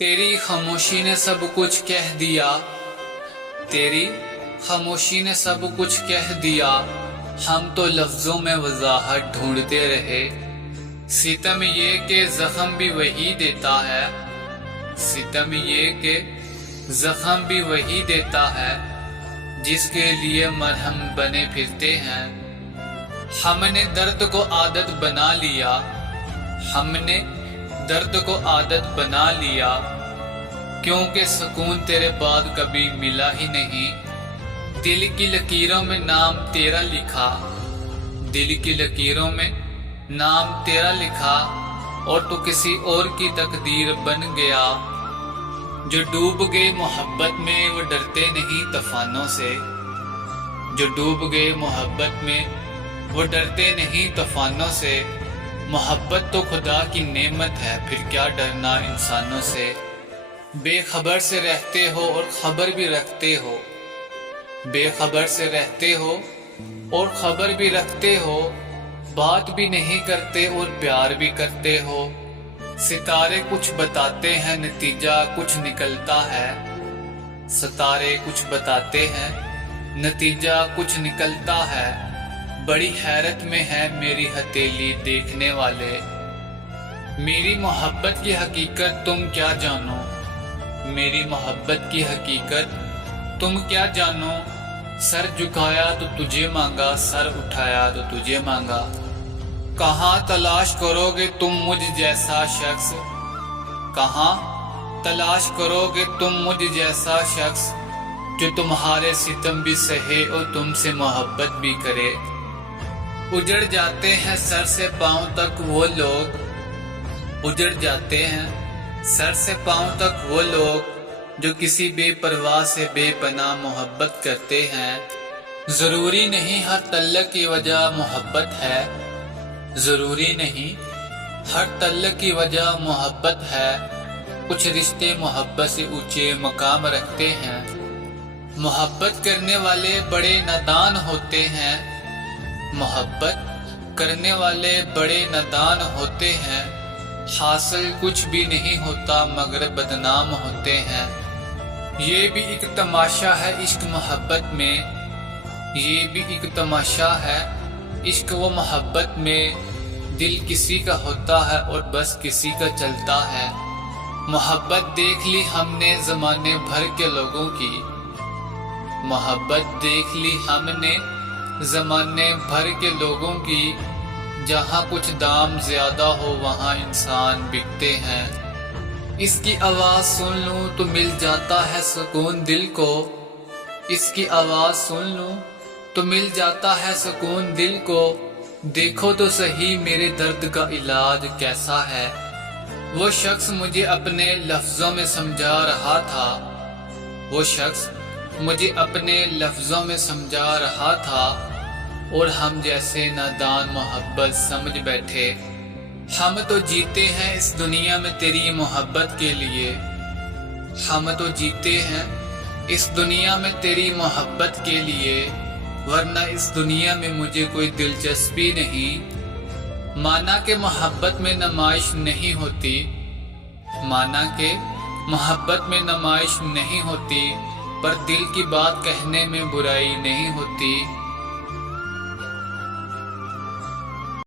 تیری خاموشی نے سب کچھ کہہ دیا، تیری خاموشی نے سب کچھ کہہ دیا، ہم تو لفظوں میں وضاحت ڈھونڈتے رہے۔ ستم یہ کہ زخم بھی وہی دیتا ہے، ستم یہ کہ زخم بھی وہی دیتا ہے جس کے لیے مرہم بنے پھرتے ہیں۔ ہم نے درد کو عادت بنا لیا، ہم نے درد کو عادت بنا لیا، کیونکہ سکون تیرے بعد کبھی ملا ہی نہیں۔ دل کی لکیروں میں نام تیرا لکھا، دل کی لکیروں میں نام تیرا لکھا، اور تو کسی اور کی تقدیر بن گیا۔ جو ڈوب گئے محبت میں وہ ڈرتے نہیں طوفانوں سے، جو ڈوب گئے محبت میں وہ ڈرتے نہیں طوفانوں سے۔ محبت تو خدا کی نعمت ہے، پھر کیا ڈرنا انسانوں سے۔ بے خبر سے رہتے ہو اور خبر بھی رکھتے ہو، بے خبر سے رہتے ہو اور خبر بھی رکھتے ہو، بات بھی نہیں کرتے اور پیار بھی کرتے ہو۔ ستارے کچھ بتاتے ہیں نتیجہ کچھ نکلتا ہے، ستارے کچھ بتاتے ہیں نتیجہ کچھ نکلتا ہے۔ بڑی حیرت میں ہے میری ہتھیلی دیکھنے والے، میری محبت کی حقیقت تم کیا جانو، میری محبت کی حقیقت تم کیا جانو۔ سر جھکایا تو تجھے مانگا، سر اٹھایا تو تجھے مانگا۔ کہاں تلاش کرو گے تم مجھ جیسا شخص، کہاں تلاش کرو گے تم مجھ جیسا شخص جو تمہارے ستم بھی سہے اور تم سے محبت بھی کرے۔ اجڑ جاتے ہیں سر سے پاؤں تک وہ لوگ، اجڑ جاتے ہیں سر سے پاؤں تک وہ لوگ جو کسی بے پرواہ سے بے پناہ محبت کرتے ہیں۔ ضروری نہیں ہر تعلق کی وجہ محبت ہے، ضروری نہیں ہر تعلق کی وجہ محبت ہے، کچھ رشتے محبت سے اونچے مقام رکھتے ہیں۔ محبت کرنے والے بڑے نادان ہوتے ہیں، محبت کرنے والے بڑے نادان ہوتے ہیں، حاصل کچھ بھی نہیں ہوتا مگر بدنام ہوتے ہیں۔ یہ بھی ایک تماشا ہے عشق محبت میں، یہ بھی ایک تماشا ہے عشق و محبت میں۔ دل کسی کا ہوتا ہے اور بس کسی کا چلتا ہے۔ محبت دیکھ لی ہم نے زمانے بھر کے لوگوں کی، محبت دیکھ لی ہم نے زمانے بھر کے لوگوں کی۔ جہاں کچھ دام زیادہ ہو وہاں انسان بکتے ہیں۔ اس کی آواز سن لوں تو مل جاتا ہے سکون دل کو، اس کی آواز سن لوں تو مل جاتا ہے سکون دل کو۔ دیکھو تو صحیح میرے درد کا علاج کیسا ہے۔ وہ شخص مجھے اپنے لفظوں میں سمجھا رہا تھا، وہ شخص مجھے اپنے لفظوں میں سمجھا رہا تھا، اور ہم جیسے نادان محبت سمجھ بیٹھے۔ ہم تو جیتے ہیں اس دنیا میں تیری محبت کے لیے، ہم تو جیتے ہیں اس دنیا میں تیری محبت کے لیے، ورنہ اس دنیا میں مجھے کوئی دلچسپی نہیں۔ مانا کہ محبت میں نمائش نہیں ہوتی، مانا کہ محبت میں نمائش نہیں ہوتی، پر دل کی بات کہنے میں برائی نہیں ہوتی۔